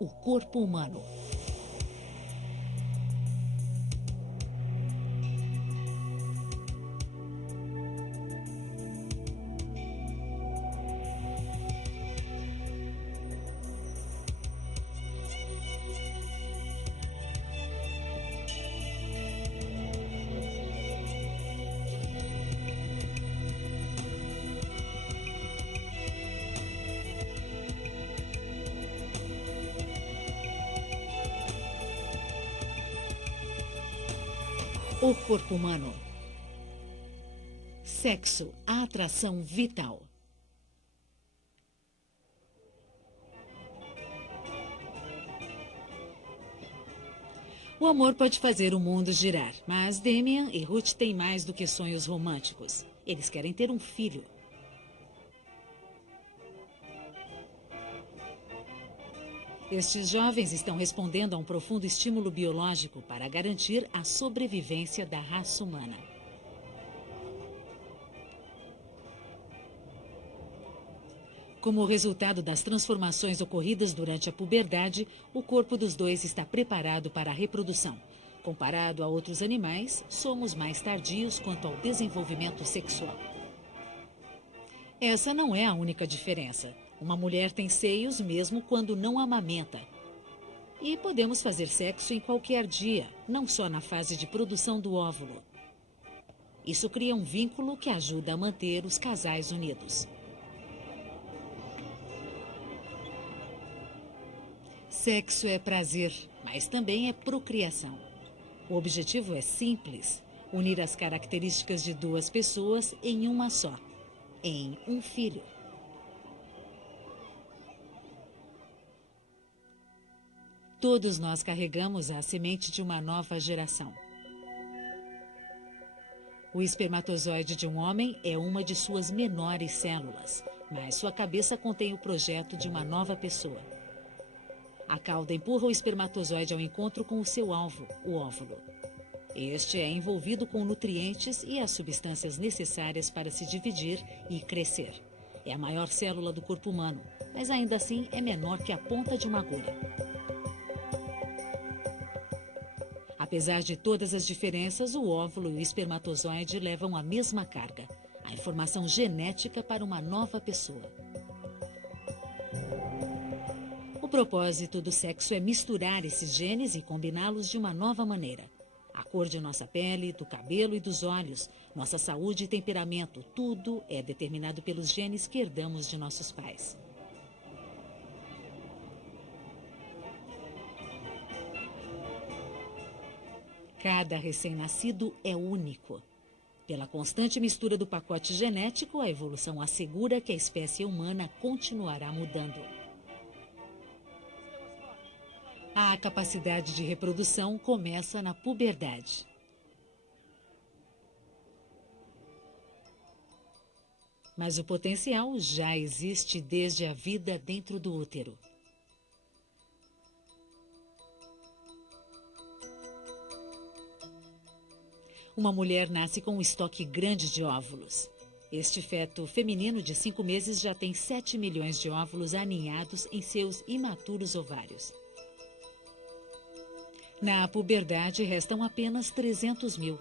o corpo humano. O corpo humano. Sexo, a atração vital. O amor pode fazer o mundo girar, mas Damian e Ruth têm mais do que sonhos românticos. Eles querem ter um filho. Estes jovens estão respondendo a um profundo estímulo biológico para garantir a sobrevivência da raça humana. Como resultado das transformações ocorridas durante a puberdade, o corpo dos dois está preparado para a reprodução. Comparado a outros animais, somos mais tardios quanto ao desenvolvimento sexual. Essa não é a única diferença. Uma mulher tem seios mesmo quando não amamenta. E podemos fazer sexo em qualquer dia, não só na fase de produção do óvulo. Isso cria um vínculo que ajuda a manter os casais unidos. Sexo é prazer, mas também é procriação. O objetivo é simples: unir as características de duas pessoas em uma só, em um filho. Todos nós carregamos a semente de uma nova geração. O espermatozoide de um homem é uma de suas menores células, mas sua cabeça contém o projeto de uma nova pessoa. A cauda empurra o espermatozoide ao encontro com o seu alvo, o óvulo. Este é envolvido com nutrientes e as substâncias necessárias para se dividir e crescer. É a maior célula do corpo humano, mas ainda assim é menor que a ponta de uma agulha. Apesar de todas as diferenças, o óvulo e o espermatozoide levam a mesma carga, a informação genética para uma nova pessoa. O propósito do sexo é misturar esses genes e combiná-los de uma nova maneira. A cor de nossa pele, do cabelo e dos olhos, nossa saúde e temperamento, tudo é determinado pelos genes que herdamos de nossos pais. Cada recém-nascido é único. Pela constante mistura do pacote genético, a evolução assegura que a espécie humana continuará mudando. A capacidade de reprodução começa na puberdade. Mas o potencial já existe desde a vida dentro do útero. Uma mulher nasce com um estoque grande de óvulos. Este feto feminino de 5 meses já tem 7 milhões de óvulos aninhados em seus imaturos ovários. Na puberdade, restam apenas 300 mil.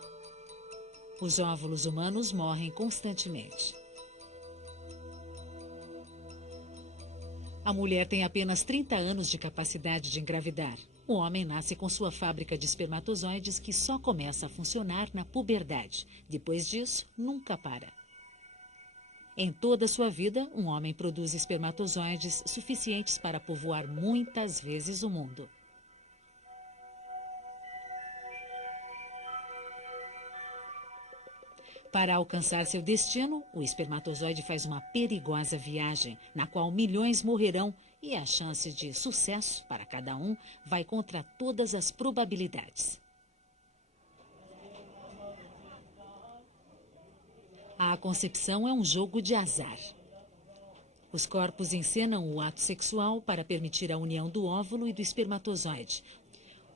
Os óvulos humanos morrem constantemente. A mulher tem apenas 30 anos de capacidade de engravidar. O homem nasce com sua fábrica de espermatozoides que só começa a funcionar na puberdade. Depois disso, nunca para. Em toda a sua vida, um homem produz espermatozoides suficientes para povoar muitas vezes o mundo. Para alcançar seu destino, o espermatozoide faz uma perigosa viagem, na qual milhões morrerão e a chance de sucesso para cada um vai contra todas as probabilidades. A concepção é um jogo de azar. Os corpos encenam o ato sexual para permitir a união do óvulo e do espermatozoide.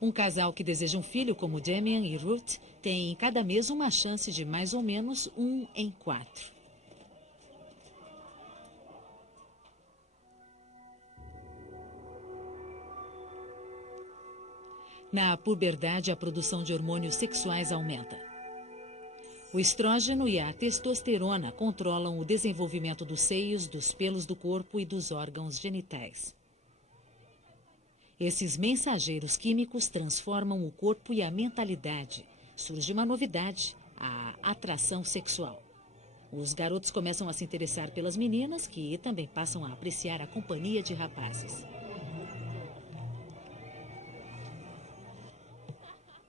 Um casal que deseja um filho, como Damian e Ruth, tem cada mês uma chance de mais ou menos 1 em 4. Na puberdade, a produção de hormônios sexuais aumenta. O estrógeno e a testosterona controlam o desenvolvimento dos seios, dos pelos do corpo e dos órgãos genitais. Esses mensageiros químicos transformam o corpo e a mentalidade. Surge uma novidade, a atração sexual. Os garotos começam a se interessar pelas meninas, que também passam a apreciar a companhia de rapazes.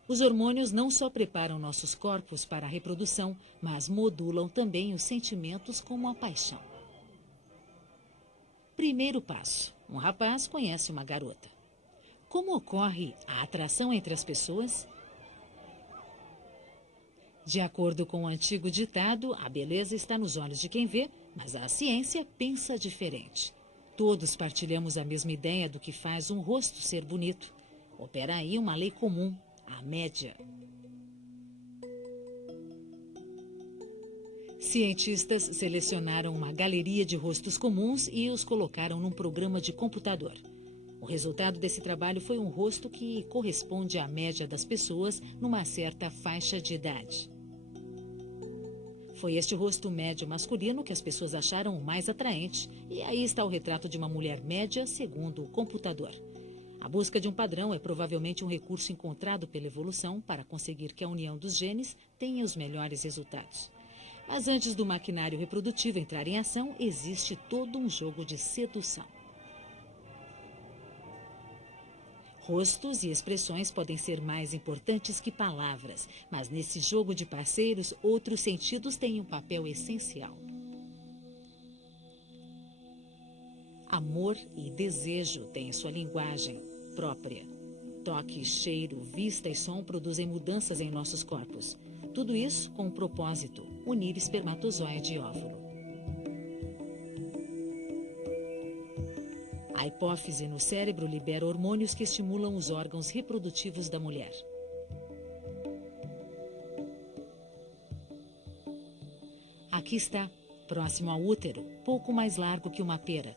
Os hormônios não só preparam nossos corpos para a reprodução, mas modulam também os sentimentos como a paixão. Primeiro passo: um rapaz conhece uma garota. Como ocorre a atração entre as pessoas? De acordo com o antigo ditado, a beleza está nos olhos de quem vê, mas a ciência pensa diferente. Todos partilhamos a mesma ideia do que faz um rosto ser bonito. Opera aí uma lei comum: a média. Cientistas selecionaram uma galeria de rostos comuns e os colocaram num programa de computador. O resultado desse trabalho foi um rosto que corresponde à média das pessoas numa certa faixa de idade. Foi este rosto médio masculino que as pessoas acharam o mais atraente, e aí está o retrato de uma mulher média, segundo o computador. A busca de um padrão é provavelmente um recurso encontrado pela evolução para conseguir que a união dos genes tenha os melhores resultados. Mas antes do maquinário reprodutivo entrar em ação, existe todo um jogo de sedução. Rostos e expressões podem ser mais importantes que palavras, mas nesse jogo de parceiros, outros sentidos têm um papel essencial. Amor e desejo têm sua linguagem própria. Toque, cheiro, vista e som produzem mudanças em nossos corpos. Tudo isso com um propósito: unir espermatozoide e óvulo. A hipófise no cérebro libera hormônios que estimulam os órgãos reprodutivos da mulher. Aqui está, próximo ao útero, pouco mais largo que uma pera,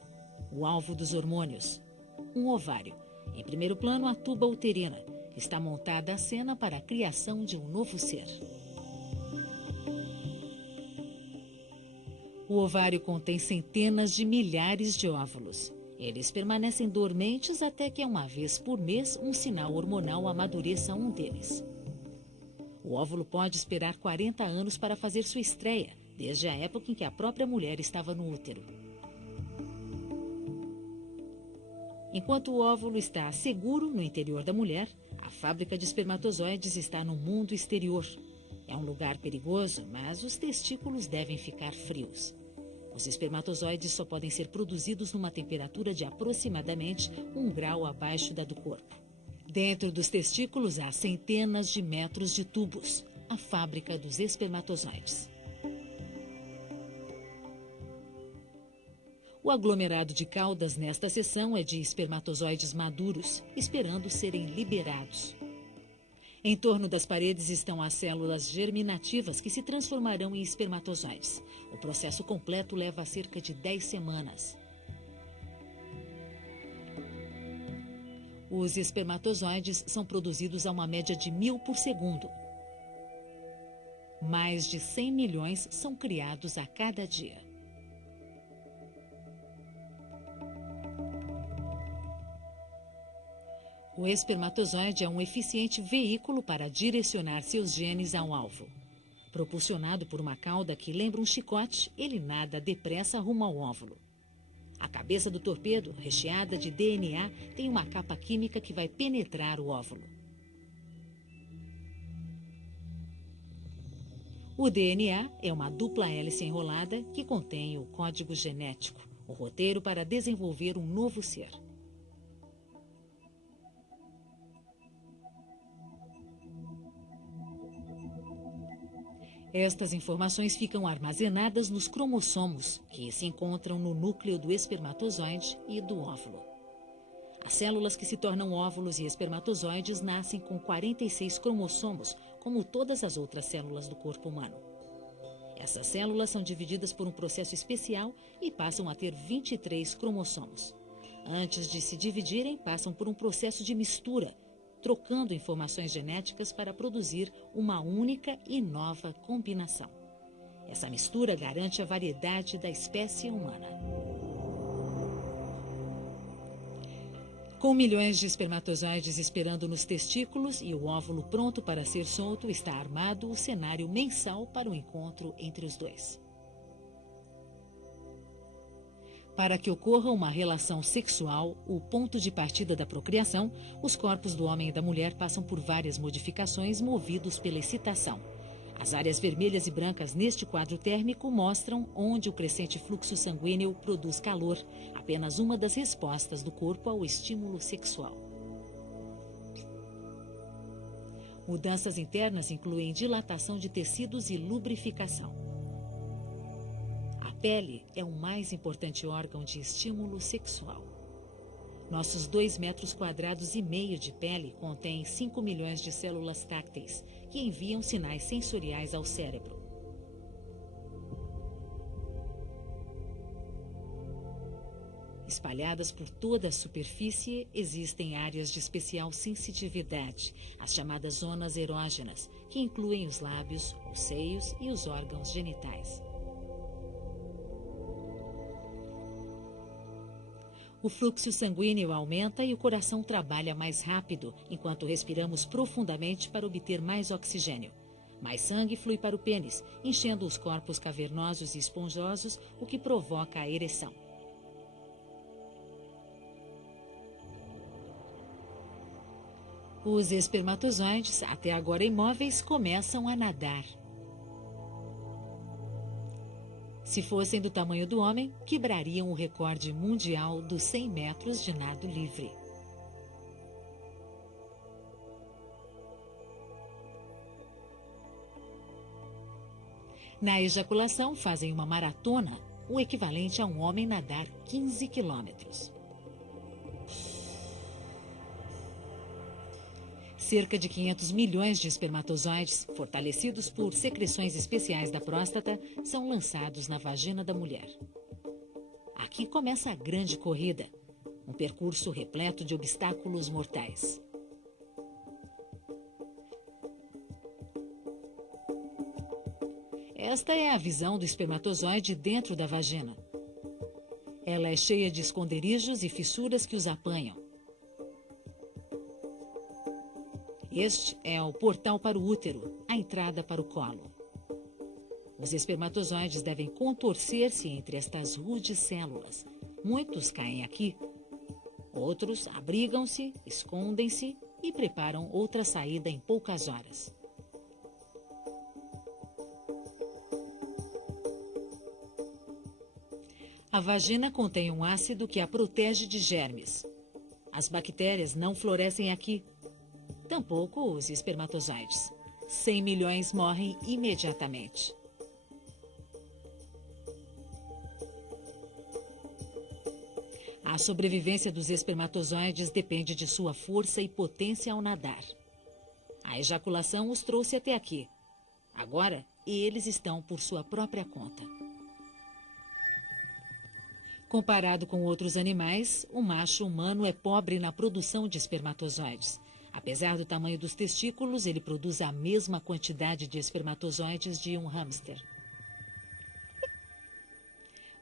o alvo dos hormônios, um ovário. Em primeiro plano, a tuba uterina. Está montada a cena para a criação de um novo ser. O ovário contém centenas de milhares de óvulos. Eles permanecem dormentes até que, uma vez por mês, um sinal hormonal amadureça um deles. O óvulo pode esperar 40 anos para fazer sua estreia, desde a época em que a própria mulher estava no útero. Enquanto o óvulo está seguro no interior da mulher, a fábrica de espermatozoides está no mundo exterior. É um lugar perigoso, mas os testículos devem ficar frios. Os espermatozoides só podem ser produzidos numa temperatura de aproximadamente 1 grau abaixo da do corpo. Dentro dos testículos há centenas de metros de tubos, a fábrica dos espermatozoides. O aglomerado de caudas nesta seção é de espermatozoides maduros, esperando serem liberados. Em torno das paredes estão as células germinativas que se transformarão em espermatozoides. O processo completo leva cerca de 10 semanas. Os espermatozoides são produzidos a uma média de 1000 por segundo. Mais de 100 milhões são criados a cada dia. O espermatozoide é um eficiente veículo para direcionar seus genes ao alvo. Propulsionado por uma cauda que lembra um chicote, ele nada depressa rumo ao óvulo. A cabeça do torpedo, recheada de DNA, tem uma capa química que vai penetrar o óvulo. O DNA é uma dupla hélice enrolada que contém o código genético, o roteiro para desenvolver um novo ser. Estas informações ficam armazenadas nos cromossomos, que se encontram no núcleo do espermatozoide e do óvulo. As células que se tornam óvulos e espermatozoides nascem com 46 cromossomos, como todas as outras células do corpo humano. Essas células são divididas por um processo especial e passam a ter 23 cromossomos. Antes de se dividirem, passam por um processo de mistura. trocando informações genéticas para produzir uma única e nova combinação. Essa mistura garante a variedade da espécie humana. Com milhões de espermatozoides esperando nos testículos e o óvulo pronto para ser solto, está armado o cenário mensal para o encontro entre os dois. Para que ocorra uma relação sexual, o ponto de partida da procriação, os corpos do homem e da mulher passam por várias modificações movidos pela excitação. As áreas vermelhas e brancas neste quadro térmico mostram onde o crescente fluxo sanguíneo produz calor, apenas uma das respostas do corpo ao estímulo sexual. Mudanças internas incluem dilatação de tecidos e lubrificação. A pele é o mais importante órgão de estímulo sexual. Nossos 2,5 metros quadrados de pele contêm 5 milhões de células tácteis, que enviam sinais sensoriais ao cérebro. Espalhadas por toda a superfície, existem áreas de especial sensitividade, as chamadas zonas erógenas, que incluem os lábios, os seios e os órgãos genitais. O fluxo sanguíneo aumenta e o coração trabalha mais rápido, enquanto respiramos profundamente para obter mais oxigênio. Mais sangue flui para o pênis, enchendo os corpos cavernosos e esponjosos, o que provoca a ereção. Os espermatozoides, até agora imóveis, começam a nadar. Se fossem do tamanho do homem, quebrariam o recorde mundial dos 100 metros de nado livre. Na ejaculação, fazem uma maratona, o equivalente a um homem nadar 15 quilômetros. Cerca de 500 milhões de espermatozoides, fortalecidos por secreções especiais da próstata, são lançados na vagina da mulher. Aqui começa a grande corrida, um percurso repleto de obstáculos mortais. Esta é a visão do espermatozoide dentro da vagina. Ela é cheia de esconderijos e fissuras que os apanham. Este é o portal para o útero, a entrada para o colo. Os espermatozoides devem contorcer-se entre estas rudes células. Muitos caem aqui. Outros abrigam-se, escondem-se e preparam outra saída em poucas horas. A vagina contém um ácido que a protege de germes. As bactérias não florescem aqui. Tampouco os espermatozoides. 100 milhões morrem imediatamente. A sobrevivência dos espermatozoides depende de sua força e potência ao nadar. A ejaculação os trouxe até aqui. Agora, eles estão por sua própria conta. Comparado com outros animais, o macho humano é pobre na produção de espermatozoides. Apesar do tamanho dos testículos, ele produz a mesma quantidade de espermatozoides de um hamster.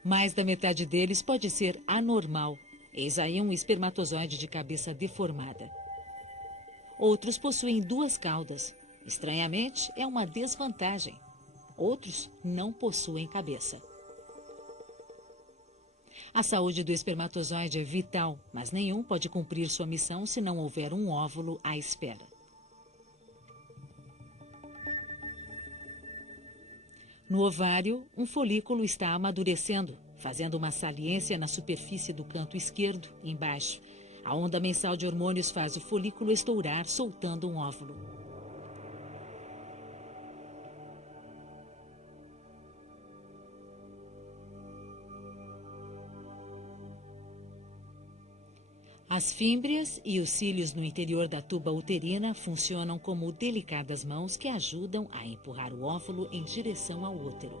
Mais da metade deles pode ser anormal. Eis aí um espermatozoide de cabeça deformada. Outros possuem 2 caudas. Estranhamente, é uma desvantagem. Outros não possuem cabeça. A saúde do espermatozoide é vital, mas nenhum pode cumprir sua missão se não houver um óvulo à espera. No ovário, um folículo está amadurecendo, fazendo uma saliência na superfície do canto esquerdo, embaixo. A onda mensal de hormônios faz o folículo estourar, soltando um óvulo. As fímbrias e os cílios no interior da tuba uterina funcionam como delicadas mãos que ajudam a empurrar o óvulo em direção ao útero.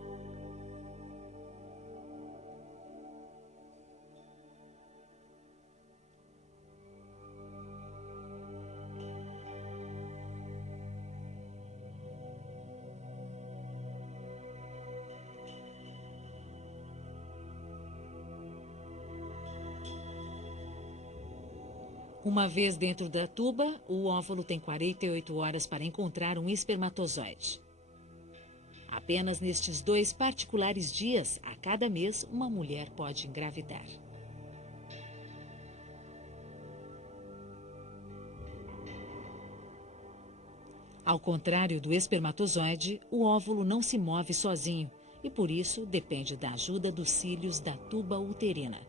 Uma vez dentro da tuba, o óvulo tem 48 horas para encontrar um espermatozoide. Apenas nestes 2 particulares dias, a cada mês, uma mulher pode engravidar. Ao contrário do espermatozoide, o óvulo não se move sozinho e, por isso, depende da ajuda dos cílios da tuba uterina.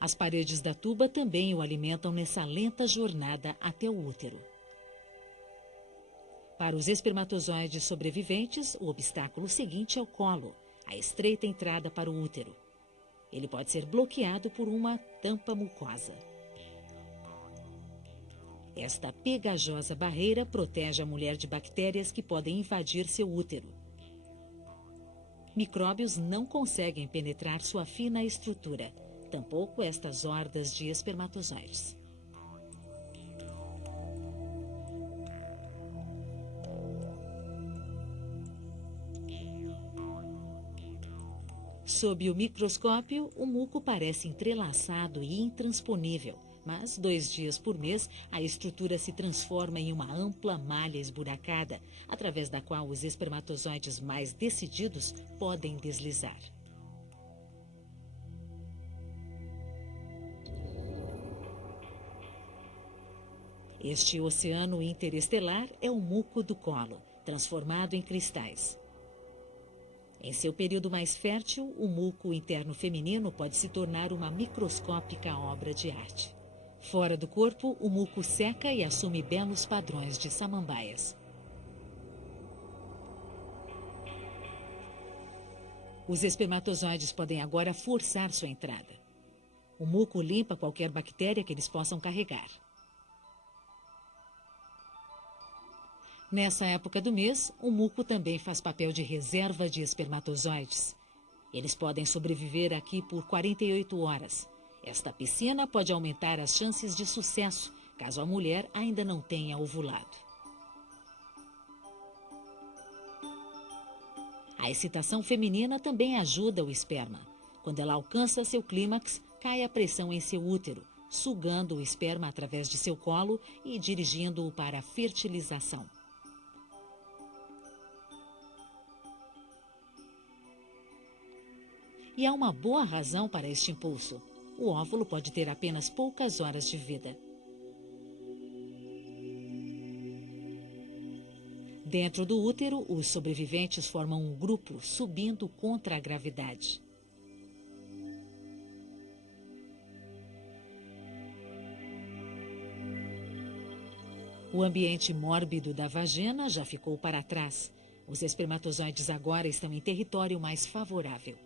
As paredes da tuba também o alimentam nessa lenta jornada até o útero. Para os espermatozoides sobreviventes, o obstáculo seguinte é o colo, a estreita entrada para o útero. Ele pode ser bloqueado por uma tampa mucosa. Esta pegajosa barreira protege a mulher de bactérias que podem invadir seu útero. Micróbios não conseguem penetrar sua fina estrutura, tampouco estas hordas de espermatozoides. Sob o microscópio, o muco parece entrelaçado e intransponível, mas 2 dias por mês a estrutura se transforma em uma ampla malha esburacada, através da qual os espermatozoides mais decididos podem deslizar. Este oceano interestelar é o muco do colo, transformado em cristais. Em seu período mais fértil, o muco interno feminino pode se tornar uma microscópica obra de arte. Fora do corpo, o muco seca e assume belos padrões de samambaias. Os espermatozoides podem agora forçar sua entrada. O muco limpa qualquer bactéria que eles possam carregar. Nessa época do mês, o muco também faz papel de reserva de espermatozoides. Eles podem sobreviver aqui por 48 horas. Esta piscina pode aumentar as chances de sucesso, caso a mulher ainda não tenha ovulado. A excitação feminina também ajuda o esperma. Quando ela alcança seu clímax, cai a pressão em seu útero, sugando o esperma através de seu colo e dirigindo-o para a fertilização. E há uma boa razão para este impulso. O óvulo pode ter apenas poucas horas de vida. Dentro do útero, os sobreviventes formam um grupo subindo contra a gravidade. O ambiente mórbido da vagina já ficou para trás. Os espermatozoides agora estão em território mais favorável.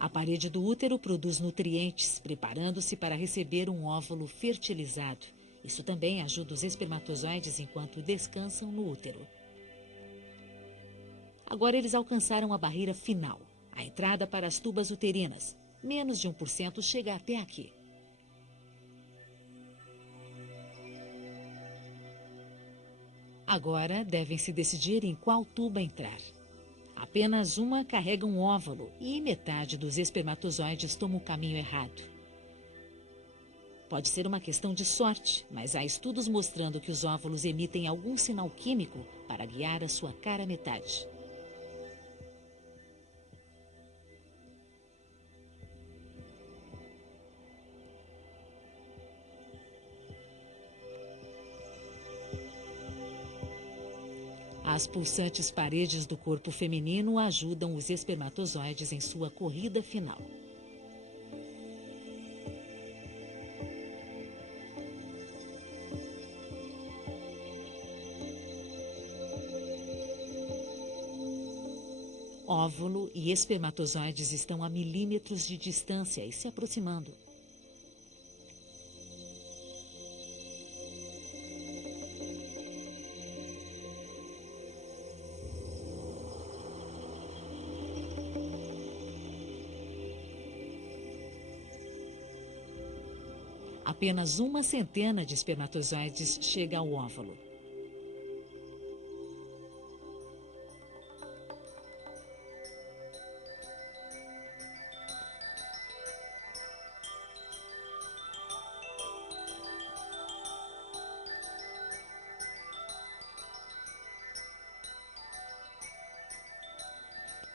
A parede do útero produz nutrientes, preparando-se para receber um óvulo fertilizado. Isso também ajuda os espermatozoides enquanto descansam no útero. Agora eles alcançaram a barreira final, a entrada para as tubas uterinas. Menos de 1% chega até aqui. Agora devem se decidir em qual tuba entrar. Apenas uma carrega um óvulo e metade dos espermatozoides toma o caminho errado. Pode ser uma questão de sorte, mas há estudos mostrando que os óvulos emitem algum sinal químico para guiar a sua cara metade. As pulsantes paredes do corpo feminino ajudam os espermatozoides em sua corrida final. Óvulo e espermatozoides estão a milímetros de distância e se aproximando. Apenas uma centena de espermatozoides chega ao óvulo.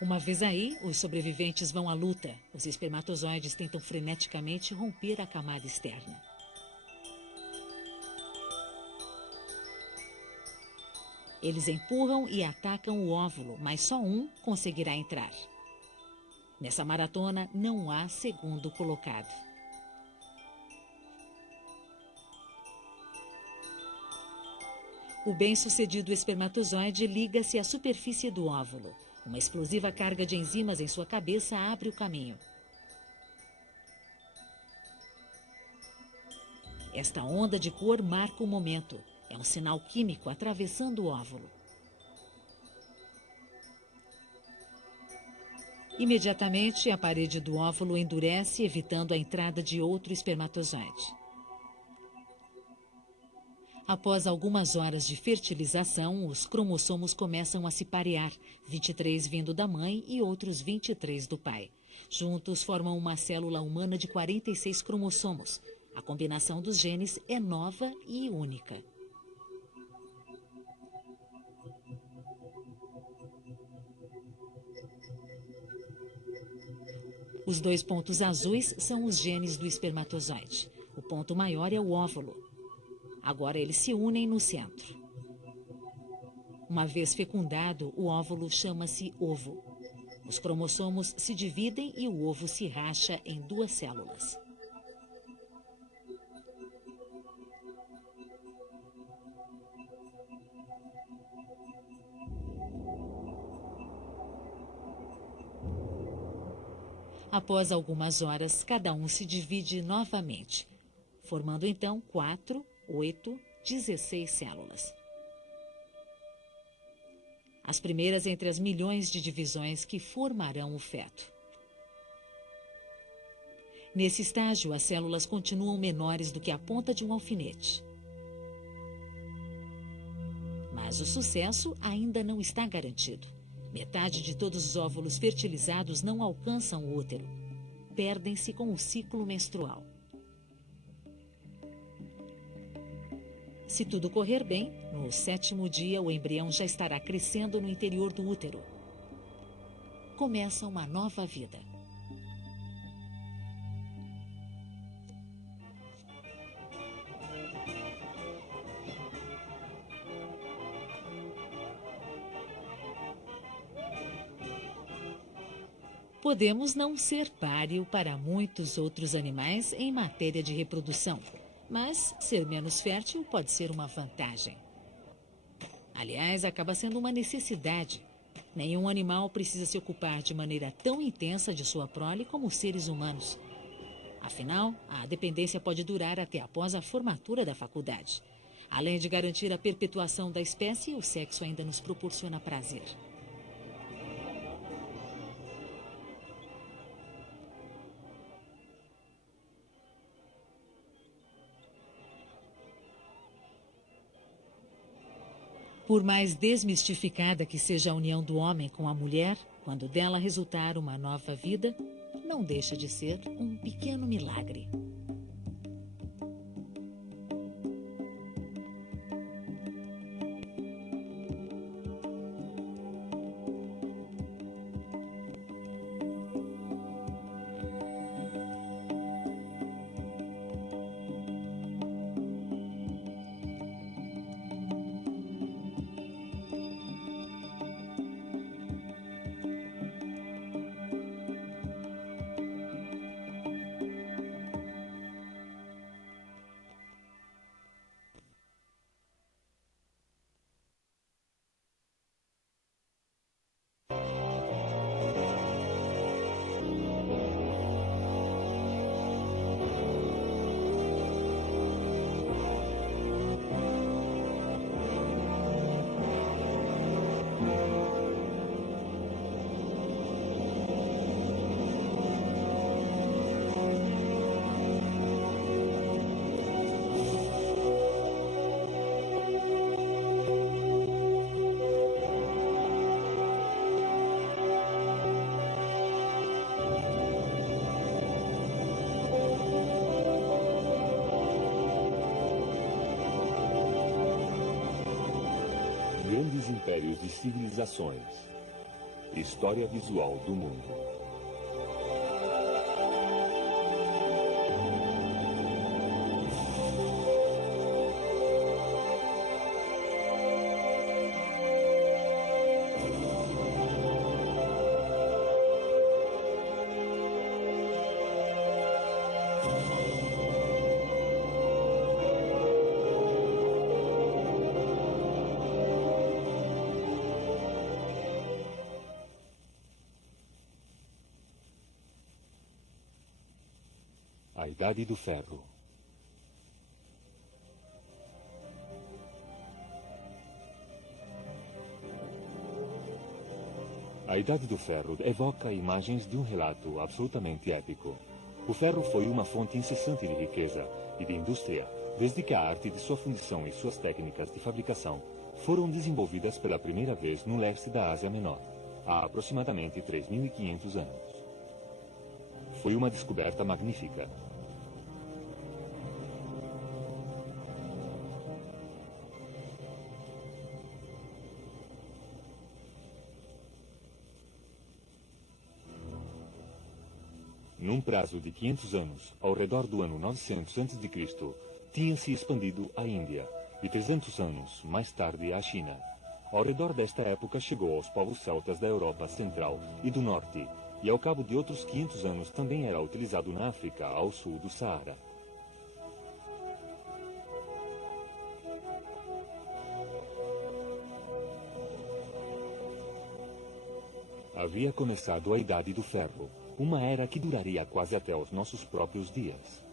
Uma vez aí, os sobreviventes vão à luta. Os espermatozoides tentam freneticamente romper a camada externa. Eles empurram e atacam o óvulo, mas só um conseguirá entrar. Nessa maratona, não há segundo colocado. O bem-sucedido espermatozoide liga-se à superfície do óvulo. Uma explosiva carga de enzimas em sua cabeça abre o caminho. Esta onda de cor marca o momento. É um sinal químico atravessando o óvulo. Imediatamente, a parede do óvulo endurece, evitando a entrada de outro espermatozoide. Após algumas horas de fertilização, os cromossomos começam a se parear, 23 vindo da mãe e outros 23 do pai. Juntos formam uma célula humana de 46 cromossomos. A combinação dos genes é nova e única. Os 2 pontos azuis são os genes do espermatozoide. O ponto maior é o óvulo. Agora eles se unem no centro. Uma vez fecundado, o óvulo chama-se ovo. Os cromossomos se dividem e o ovo se racha em 2 células. Após algumas horas, cada um se divide novamente, formando então 4, 8, 16 células. As primeiras entre as milhões de divisões que formarão o feto. Nesse estágio, as células continuam menores do que a ponta de um alfinete. Mas o sucesso ainda não está garantido. Metade de todos os óvulos fertilizados não alcançam o útero. Perdem-se com o ciclo menstrual. Se tudo correr bem, no 7º dia o embrião já estará crescendo no interior do útero. Começa uma nova vida. Podemos não ser páreo para muitos outros animais em matéria de reprodução, mas ser menos fértil pode ser uma vantagem. Aliás, acaba sendo uma necessidade. Nenhum animal precisa se ocupar de maneira tão intensa de sua prole como os seres humanos. Afinal, a dependência pode durar até após a formatura da faculdade. Além de garantir a perpetuação da espécie, o sexo ainda nos proporciona prazer. Por mais desmistificada que seja a união do homem com a mulher, quando dela resultar uma nova vida, não deixa de ser um pequeno milagre. Grandes impérios de civilizações. História visual do mundo. A Idade do Ferro. A Idade do Ferro evoca imagens de um relato absolutamente épico. O ferro foi uma fonte incessante de riqueza e de indústria, desde que a arte de sua fundição e suas técnicas de fabricação foram desenvolvidas pela primeira vez no leste da Ásia Menor, há aproximadamente 3.500 anos. Foi uma descoberta magnífica. Num prazo de 500 anos, ao redor do ano 900 a.C., tinha se expandido a Índia, e 300 anos mais tarde a China. Ao redor desta época chegou aos povos celtas da Europa Central e do Norte, e ao cabo de outros 500 anos também era utilizado na África, ao sul do Saara. Havia começado a Idade do Ferro, uma era que duraria quase até os nossos próprios dias.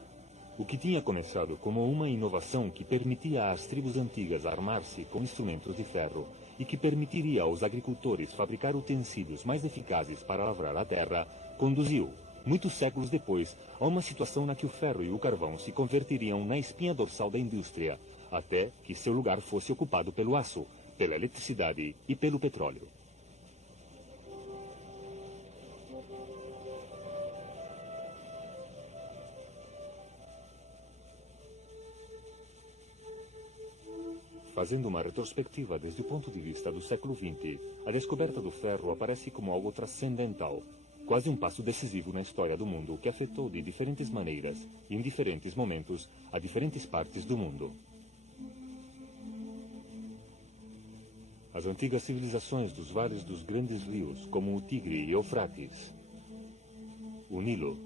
O que tinha começado como uma inovação que permitia às tribos antigas armar-se com instrumentos de ferro e que permitiria aos agricultores fabricar utensílios mais eficazes para lavrar a terra, conduziu, muitos séculos depois, a uma situação na que o ferro e o carvão se converteriam na espinha dorsal da indústria, até que seu lugar fosse ocupado pelo aço, pela eletricidade e pelo petróleo. Fazendo uma retrospectiva desde o ponto de vista do século XX, a descoberta do ferro aparece como algo transcendental, quase um passo decisivo na história do mundo que afetou de diferentes maneiras, em diferentes momentos, a diferentes partes do mundo. As antigas civilizações dos vales dos grandes rios, como o Tigre e Eufrates, o Nilo,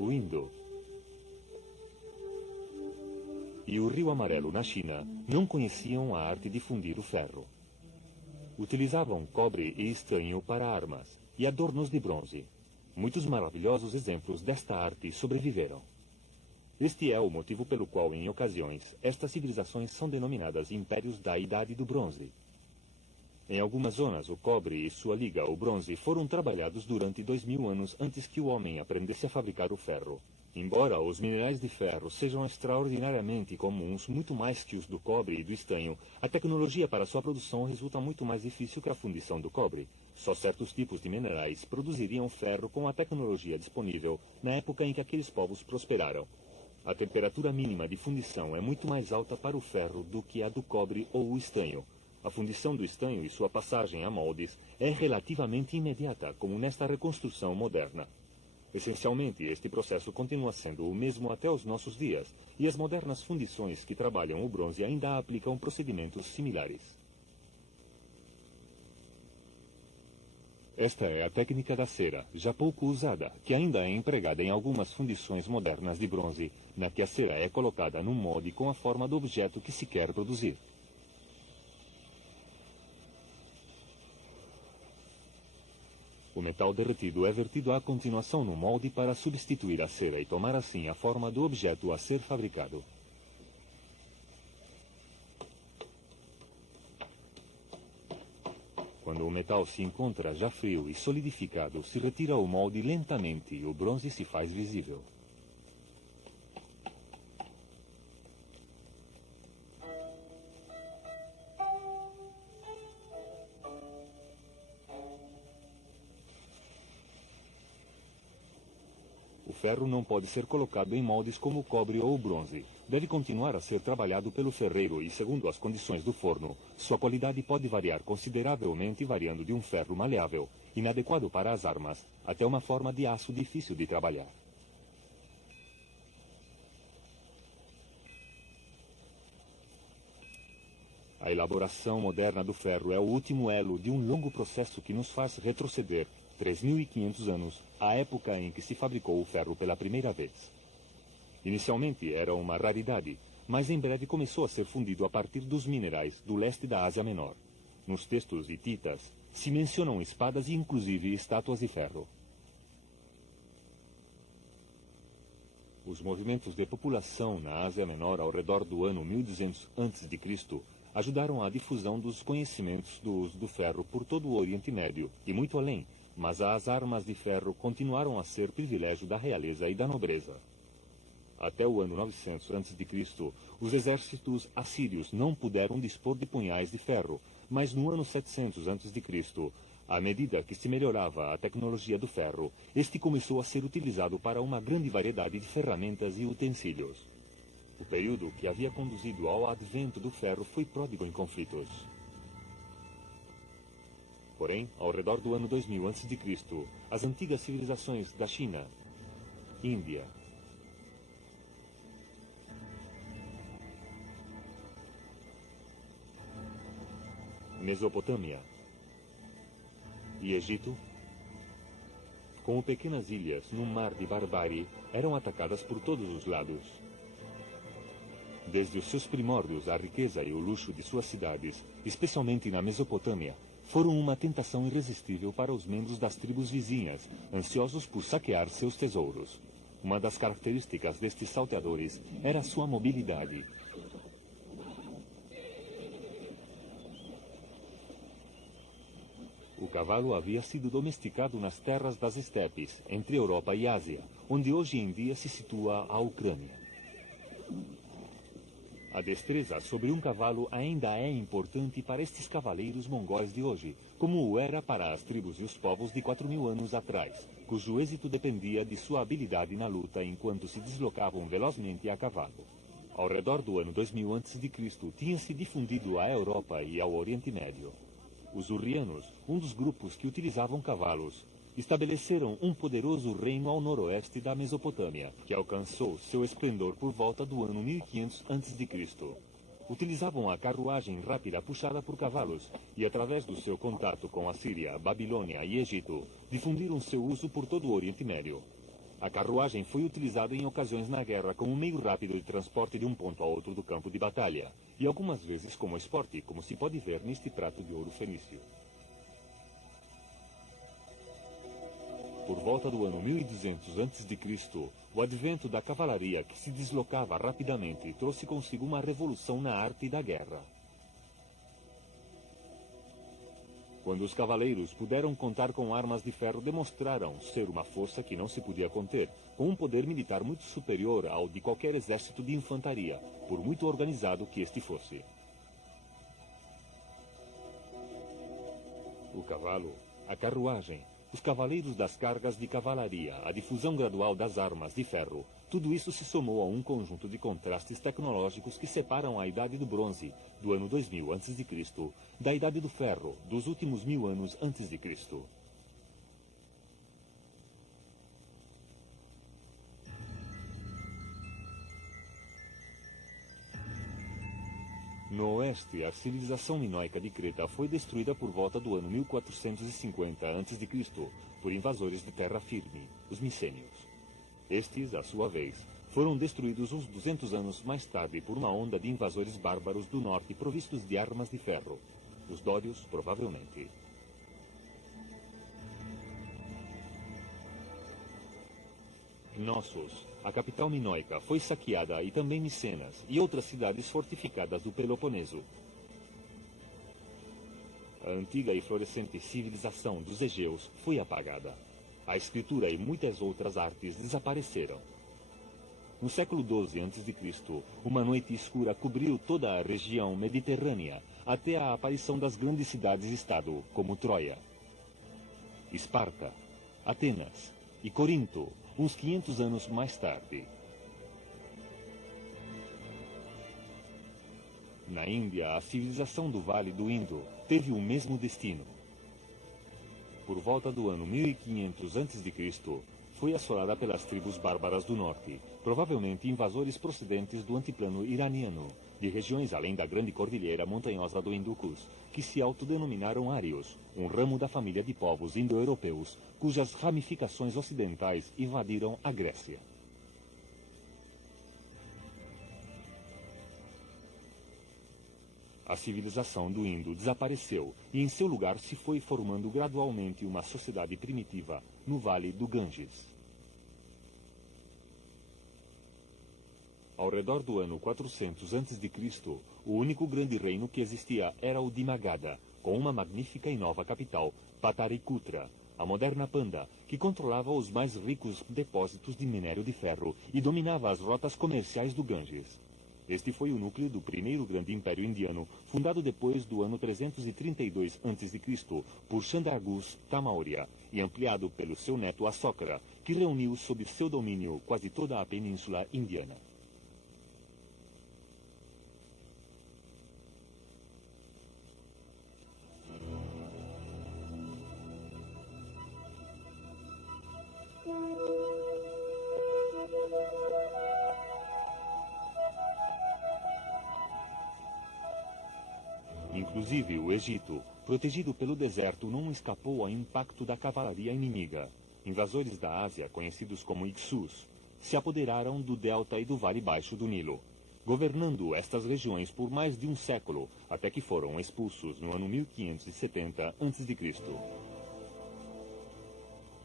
o Indo e o Rio Amarelo na China, não conheciam a arte de fundir o ferro. Utilizavam cobre e estanho para armas e adornos de bronze. Muitos maravilhosos exemplos desta arte sobreviveram. Este é o motivo pelo qual, em ocasiões, estas civilizações são denominadas impérios da Idade do Bronze. Em algumas zonas, o cobre e sua liga, o bronze, foram trabalhados durante 2000 anos antes que o homem aprendesse a fabricar o ferro. Embora os minerais de ferro sejam extraordinariamente comuns, muito mais que os do cobre e do estanho, a tecnologia para sua produção resulta muito mais difícil que a fundição do cobre. Só certos tipos de minerais produziriam ferro com a tecnologia disponível na época em que aqueles povos prosperaram. A temperatura mínima de fundição é muito mais alta para o ferro do que a do cobre ou o estanho. A fundição do estanho e sua passagem a moldes é relativamente imediata, como nesta reconstrução moderna. Essencialmente, este processo continua sendo o mesmo até os nossos dias, e as modernas fundições que trabalham o bronze ainda aplicam procedimentos similares. Esta é a técnica da cera, já pouco usada, que ainda é empregada em algumas fundições modernas de bronze, na que a cera é colocada num molde com a forma do objeto que se quer produzir. O metal derretido é vertido à continuação no molde para substituir a cera e tomar assim a forma do objeto a ser fabricado. Quando o metal se encontra já frio e solidificado, se retira o molde lentamente e o bronze se faz visível. O ferro não pode ser colocado em moldes como o cobre ou o bronze. deve continuar a ser trabalhado pelo ferreiro e, segundo as condições do forno, sua qualidade pode variar consideravelmente, variando de um ferro maleável, inadequado para as armas, até uma forma de aço difícil de trabalhar. A elaboração moderna do ferro é o último elo de um longo processo que nos faz retroceder 3.500 anos à época em que se fabricou o ferro pela primeira vez. Inicialmente era uma raridade, mas em breve começou a ser fundido a partir dos minerais do leste da Ásia Menor. Nos textos hititas se mencionam espadas e inclusive estátuas de ferro. Os movimentos de população na Ásia Menor ao redor do ano 1200 a.C. ajudaram à difusão dos conhecimentos do uso do ferro por todo o Oriente Médio e muito além, mas as armas de ferro continuaram a ser privilégio da realeza e da nobreza. Até o ano 900 a.C., os exércitos assírios não puderam dispor de punhais de ferro, mas no ano 700 a.C., à medida que se melhorava a tecnologia do ferro, este começou a ser utilizado para uma grande variedade de ferramentas e utensílios. O período que havia conduzido ao advento do ferro foi pródigo em conflitos. Porém, ao redor do ano 2000 a.C., as antigas civilizações da China, Índia, Mesopotâmia e Egito, como pequenas ilhas num mar de barbárie, eram atacadas por todos os lados. Desde os seus primórdios, a riqueza e o luxo de suas cidades, especialmente na Mesopotâmia, foram uma tentação irresistível para os membros das tribos vizinhas, ansiosos por saquear seus tesouros. Uma das características destes salteadores era sua mobilidade. O cavalo havia sido domesticado nas terras das estepes, entre Europa e Ásia, onde hoje em dia se situa a Ucrânia. A destreza sobre um cavalo ainda é importante para estes cavaleiros mongóis de hoje, como o era para as tribos e os povos de 4.000 anos atrás, cujo êxito dependia de sua habilidade na luta enquanto se deslocavam velozmente a cavalo. Ao redor do ano 2000 a.C., tinha se difundido à Europa e ao Oriente Médio. Os Urrianos, um dos grupos que utilizavam cavalos, estabeleceram um poderoso reino ao noroeste da Mesopotâmia, que alcançou seu esplendor por volta do ano 1500 a.C. Utilizavam a carruagem rápida puxada por cavalos e, através do seu contato com a Síria, Babilônia e Egito, difundiram seu uso por todo o Oriente Médio. A carruagem foi utilizada em ocasiões na guerra como meio rápido de transporte de um ponto a outro do campo de batalha, e algumas vezes como esporte, como se pode ver neste prato de ouro fenício. Por volta do ano 1200 a.C., o advento da cavalaria que se deslocava rapidamente trouxe consigo uma revolução na arte da guerra. Quando os cavaleiros puderam contar com armas de ferro, demonstraram ser uma força que não se podia conter, com um poder militar muito superior ao de qualquer exército de infantaria, por muito organizado que este fosse. O cavalo, a carruagem, os cavaleiros das cargas de cavalaria, a difusão gradual das armas de ferro, tudo isso se somou a um conjunto de contrastes tecnológicos que separam a Idade do Bronze, do ano 2000 a.C., da Idade do Ferro, dos últimos 1000 anos a.C. No oeste, a civilização minoica de Creta foi destruída por volta do ano 1450 a.C. por invasores de terra firme, os micênios. Estes, à sua vez, foram destruídos uns 200 anos mais tarde por uma onda de invasores bárbaros do norte provistos de armas de ferro, os dórios, provavelmente. Knossos, a capital minoica, foi saqueada e também Micenas e outras cidades fortificadas do Peloponeso. A antiga e florescente civilização dos Egeus foi apagada. A escritura e muitas outras artes desapareceram. No século XII a.C., uma noite escura cobriu toda a região mediterrânea até a aparição das grandes cidades-estado, como Troia, Esparta, Atenas e Corinto, uns 500 anos mais tarde. Na Índia, a civilização do Vale do Indo teve o mesmo destino. Por volta do ano 1500 a.C., foi assolada pelas tribos bárbaras do norte, provavelmente invasores procedentes do antiplano iraniano, de regiões além da grande cordilheira montanhosa do Hindu-Kush, que se autodenominaram ários, um ramo da família de povos indo-europeus, cujas ramificações ocidentais invadiram a Grécia. A civilização do Indo desapareceu e em seu lugar se foi formando gradualmente uma sociedade primitiva no Vale do Ganges. Ao redor do ano 400 a.C., o único grande reino que existia era o de Magadha, com uma magnífica e nova capital, Pataliputra, a moderna Panda, que controlava os mais ricos depósitos de minério de ferro e dominava as rotas comerciais do Ganges. Este foi o núcleo do primeiro grande império indiano, fundado depois do ano 332 a.C. por Chandragupta Maurya e ampliado pelo seu neto Ashoka, que reuniu sob seu domínio quase toda a península indiana. Inclusive, o Egito, protegido pelo deserto, não escapou ao impacto da cavalaria inimiga. Invasores da Ásia, conhecidos como Hyksos, se apoderaram do delta e do vale baixo do Nilo, governando estas regiões por mais de um século, até que foram expulsos no ano 1570 a.C.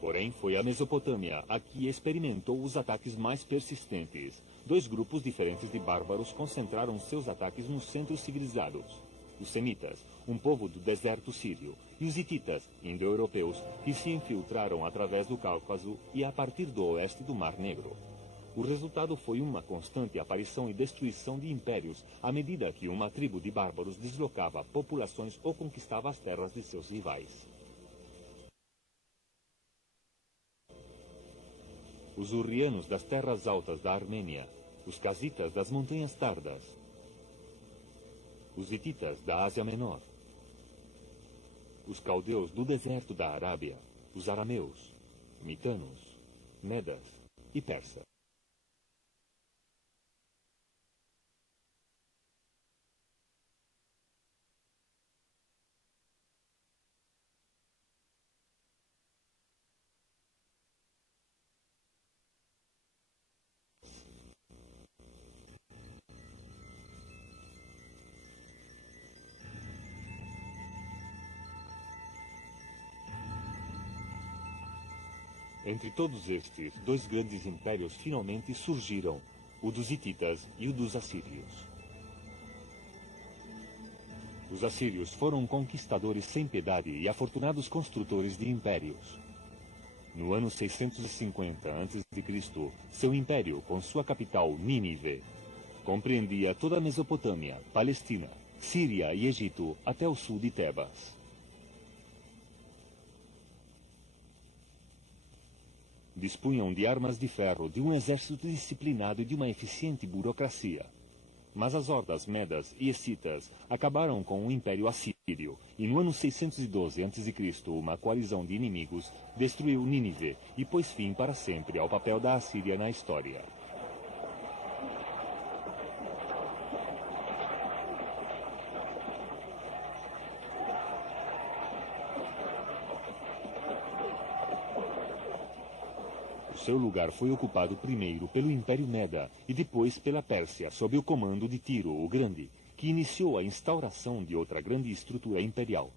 Porém, foi a Mesopotâmia a que experimentou os ataques mais persistentes. Dois grupos diferentes de bárbaros concentraram seus ataques nos centros civilizados. Os semitas, um povo do deserto sírio, e os hititas, indo-europeus, que se infiltraram através do Cáucaso e a partir do oeste do Mar Negro. O resultado foi uma constante aparição e destruição de impérios à medida que uma tribo de bárbaros deslocava populações ou conquistava as terras de seus rivais. Os Hurrianos das terras altas da Armênia, os Casitas das montanhas Tardas, os hititas da Ásia Menor, os caldeus do deserto da Arábia, os arameus, mitanos, medas e persas. Entre todos estes, dois grandes impérios finalmente surgiram, o dos hititas e o dos assírios. Os assírios foram conquistadores sem piedade e afortunados construtores de impérios. No ano 650 a.C., seu império, com sua capital Nínive, compreendia toda a Mesopotâmia, Palestina, Síria e Egito até o sul de Tebas. Dispunham de armas de ferro, de um exército disciplinado e de uma eficiente burocracia. Mas as hordas medas e escitas acabaram com o Império Assírio, e no ano 612 a.C., uma coalizão de inimigos destruiu Nínive e pôs fim para sempre ao papel da Assíria na história. Seu lugar foi ocupado primeiro pelo Império Meda e depois pela Pérsia, sob o comando de Tiro o Grande, que iniciou a instauração de outra grande estrutura imperial,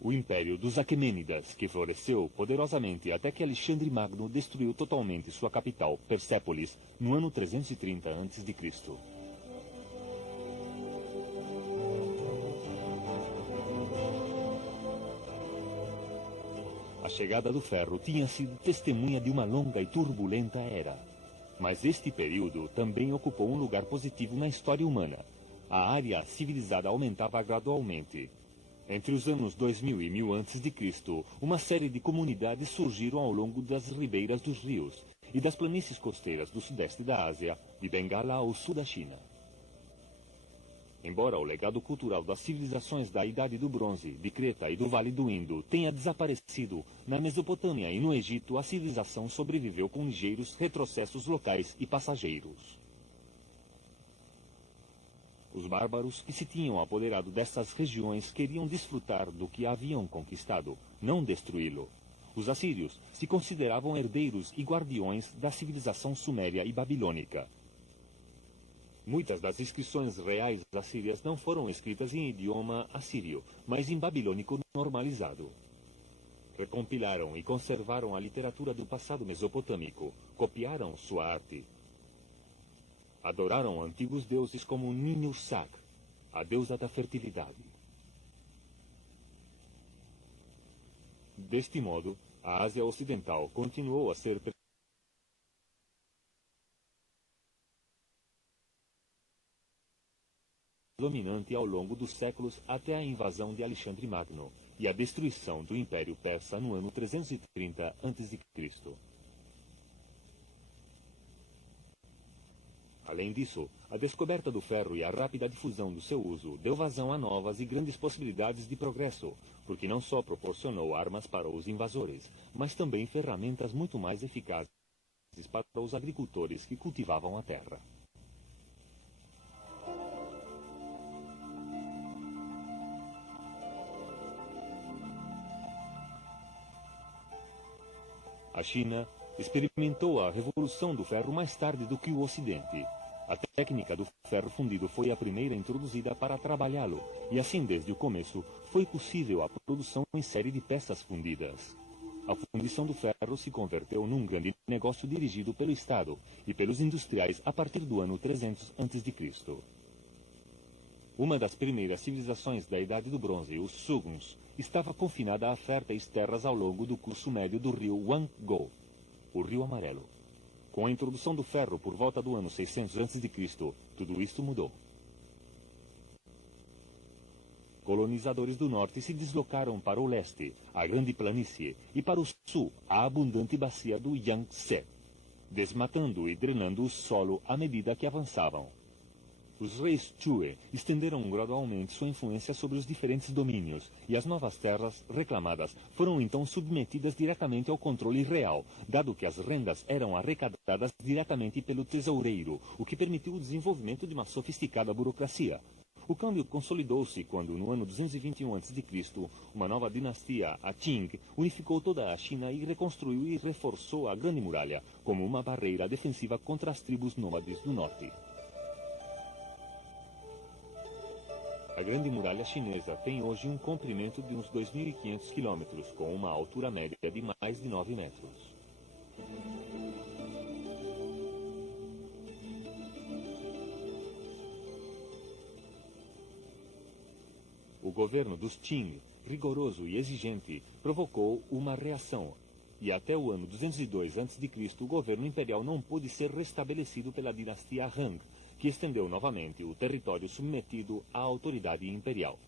o Império dos Aquemênidas, que floresceu poderosamente até que Alexandre Magno destruiu totalmente sua capital, Persépolis, no ano 330 a.C. A chegada do ferro tinha sido testemunha de uma longa e turbulenta era. Mas este período também ocupou um lugar positivo na história humana. A área civilizada aumentava gradualmente. Entre os anos 2000 e 1000 a.C., uma série de comunidades surgiram ao longo das ribeiras dos rios e das planícies costeiras do sudeste da Ásia, de Bengala ao sul da China. Embora o legado cultural das civilizações da Idade do Bronze, de Creta e do Vale do Indo tenha desaparecido, na Mesopotâmia e no Egito a civilização sobreviveu com ligeiros retrocessos locais e passageiros. Os bárbaros que se tinham apoderado dessas regiões queriam desfrutar do que haviam conquistado, não destruí-lo. Os assírios se consideravam herdeiros e guardiões da civilização suméria e babilônica. Muitas das inscrições reais assírias não foram escritas em idioma assírio, mas em babilônico normalizado. Recompilaram e conservaram a literatura do passado mesopotâmico, copiaram sua arte. Adoraram antigos deuses como Ninhursag, a deusa da fertilidade. Deste modo, a Ásia Ocidental continuou a ser dominante ao longo dos séculos até a invasão de Alexandre Magno e a destruição do Império Persa no ano 330 a.C. Além disso, a descoberta do ferro e a rápida difusão do seu uso deu vazão a novas e grandes possibilidades de progresso, porque não só proporcionou armas para os invasores, mas também ferramentas muito mais eficazes para os agricultores que cultivavam a terra. A China experimentou a revolução do ferro mais tarde do que o Ocidente. A técnica do ferro fundido foi a primeira introduzida para trabalhá-lo, e assim desde o começo foi possível a produção em série de peças fundidas. A fundição do ferro se converteu num grande negócio dirigido pelo Estado e pelos industriais a partir do ano 300 a.C. Uma das primeiras civilizações da Idade do Bronze, os Suguns, estava confinada a férteis terras ao longo do curso médio do rio Huanghe, o Rio Amarelo. Com a introdução do ferro por volta do ano 600 a.C., tudo isto mudou. Colonizadores do norte se deslocaram para o leste, a grande planície, e para o sul, a abundante bacia do Yangtze, desmatando e drenando o solo à medida que avançavam. Os reis Chue estenderam gradualmente sua influência sobre os diferentes domínios, e as novas terras reclamadas foram então submetidas diretamente ao controle real, dado que as rendas eram arrecadadas diretamente pelo tesoureiro, o que permitiu o desenvolvimento de uma sofisticada burocracia. O câmbio consolidou-se quando, no ano 221 a.C., uma nova dinastia, a Qing, unificou toda a China e reconstruiu e reforçou a Grande Muralha, como uma barreira defensiva contra as tribos nômades do norte. A Grande Muralha Chinesa tem hoje um comprimento de uns 2.500 quilômetros, com uma altura média de mais de 9 metros. O governo dos Qing, rigoroso e exigente, provocou uma reação, e até o ano 202 a.C. o governo imperial não pôde ser restabelecido pela dinastia Han, que estendeu novamente o território submetido à autoridade imperial.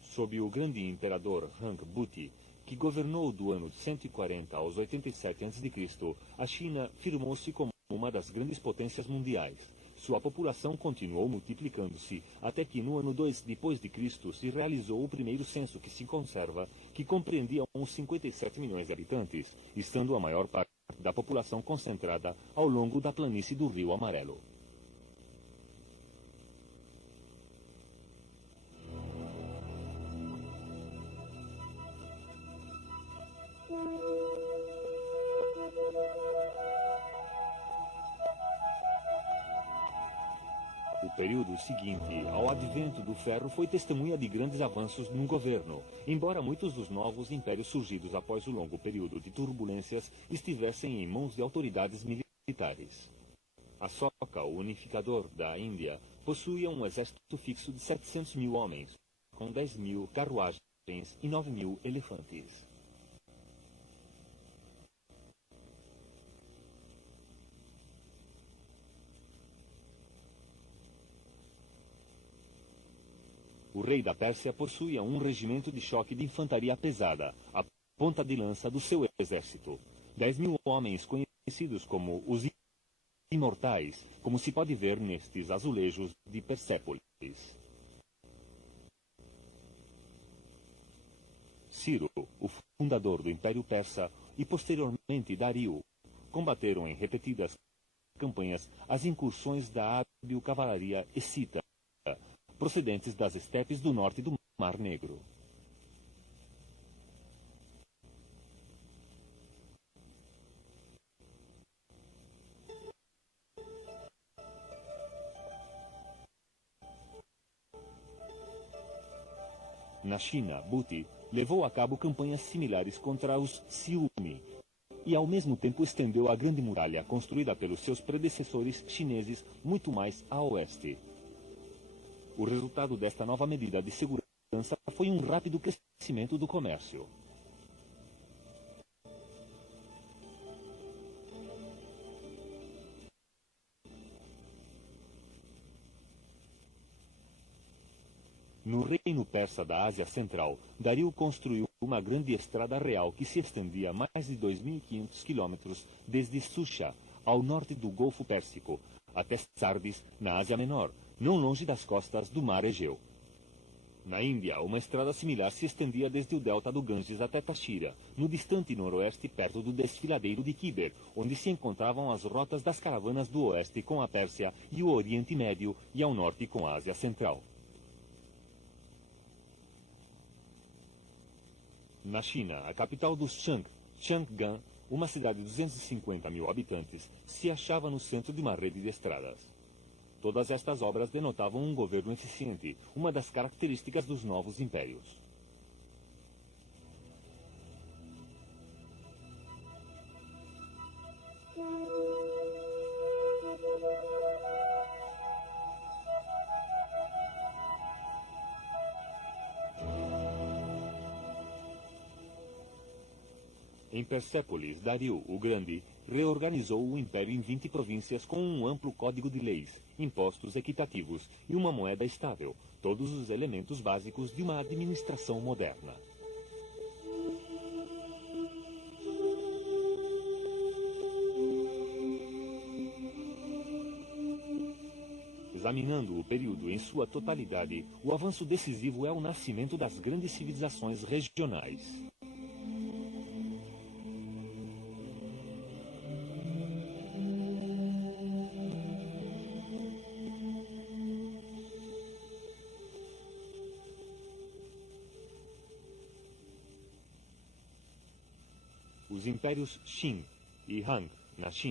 Sob o grande imperador Hang Buti, que governou do ano 140 aos 87 a.C., a China firmou-se como uma das grandes potências mundiais. Sua população continuou multiplicando-se, até que no ano 2 depois de Cristo se realizou o primeiro censo que se conserva, que compreendia uns 57 milhões de habitantes, estando a maior parte da população concentrada ao longo da planície do Rio Amarelo. O período seguinte ao advento do ferro foi testemunha de grandes avanços no governo, embora muitos dos novos impérios surgidos após o longo período de turbulências estivessem em mãos de autoridades militares. Asoka, o unificador da Índia, possuía um exército fixo de 700 mil homens, com 10 mil carruagens e 9 mil elefantes. O rei da Pérsia possuía um regimento de choque de infantaria pesada, a ponta de lança do seu exército. 10 mil homens conhecidos como os imortais, como se pode ver nestes azulejos de Persépolis. Ciro, o fundador do Império Persa, e posteriormente Dario, combateram em repetidas campanhas as incursões da hábil cavalaria escita, procedentes das estepes do norte do Mar Negro. Na China, Buti levou a cabo campanhas similares contra os Xiongnu e ao mesmo tempo estendeu a Grande Muralha, construída pelos seus predecessores chineses muito mais a oeste. O resultado desta nova medida de segurança foi um rápido crescimento do comércio. No reino persa da Ásia Central, Dario construiu uma grande estrada real que se estendia a mais de 2.500 quilômetros desde Susha, ao norte do Golfo Pérsico, até Sardis, na Ásia Menor, não longe das costas do Mar Egeu. Na Índia, uma estrada similar se estendia desde o delta do Ganges até Tashira, no distante noroeste, perto do desfiladeiro de Kiber, onde se encontravam as rotas das caravanas do oeste com a Pérsia e o Oriente Médio, e ao norte com a Ásia Central. Na China, a capital dos Shang, Chang'an, uma cidade de 250 mil habitantes, se achava no centro de uma rede de estradas. Todas estas obras denotavam um governo eficiente, uma das características dos novos impérios. Em Persépolis, Dario, o Grande, reorganizou o império em 20 províncias com um amplo código de leis, impostos equitativos e uma moeda estável, todos os elementos básicos de uma administração moderna. Examinando o período em sua totalidade, o avanço decisivo é o nascimento das grandes civilizações regionais. Os impérios Qin e Han, na China,